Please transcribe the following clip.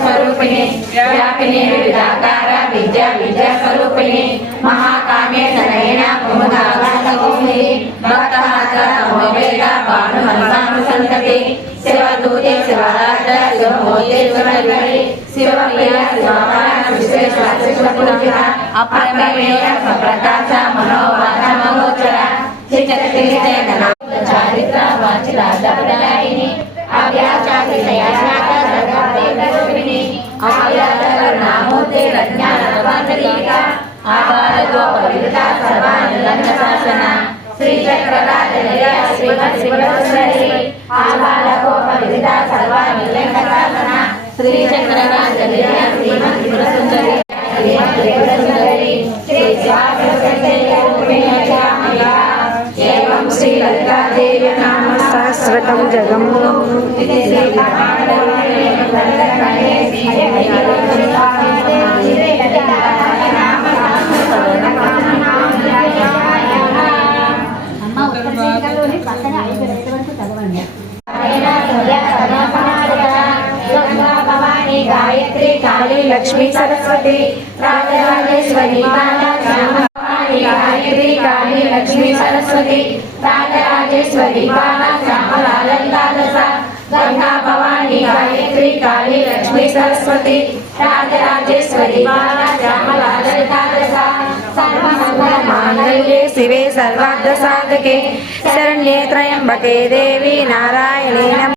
स्वरूपिणी व्यापिनी विविधाकार विद्या विद्या स्वरूपिणी महाकाम्ये तनयना कुमुदावासकोमि भक्तमाता नमोवेदा भानुमनसानुसन्तति शिवदूते शिवराज शिवमूर्ते शिवहरि शिवप्रिया शिवपान विश्वेश्वरपूजिता अप्रमेय स्वप्रकाश मनोवाचा महोचरा चित्तस्थितेन चारित्रा वाचिराजप्रदायिनी अव्याचारितयाज्ञाता सर्वदेवरूपिणी अव्याकरणामूर्ते रज्ञानवाचरीका आबालगोपविदिता सर्वानन्दशासना श्रीचक्रराजनिलया श्रीमत्शिवसुन्दरी आबालगोपविदिता सर्वानन्दशासना श्रीचक्रराजनिलया श्रीमत्शिवसुन्दरी श्रीमत्शिवसुन्दरी श्रीस्वामिरूपिणी एवं श्रीललिता देवी नाम सहस्रकं जगम्बो गायत्री काली लक्ष्मी सरस्वती राजराजेश्वरी गायत्री काली लक्ष्मी सरस्वती राजराजेश्वरी बाला श्यामला ललिता दशा गंगा भवानी गायत्री काली लक्ष्मी सरस्वती राजराजेश्वरी बाला श्यामला ललिता दशा सर्वमङ्गलमाङ्गल्ये शिवे सर्वार्थसाधके शरण्ये त्र्यम्बके देवी नारायणे नमः।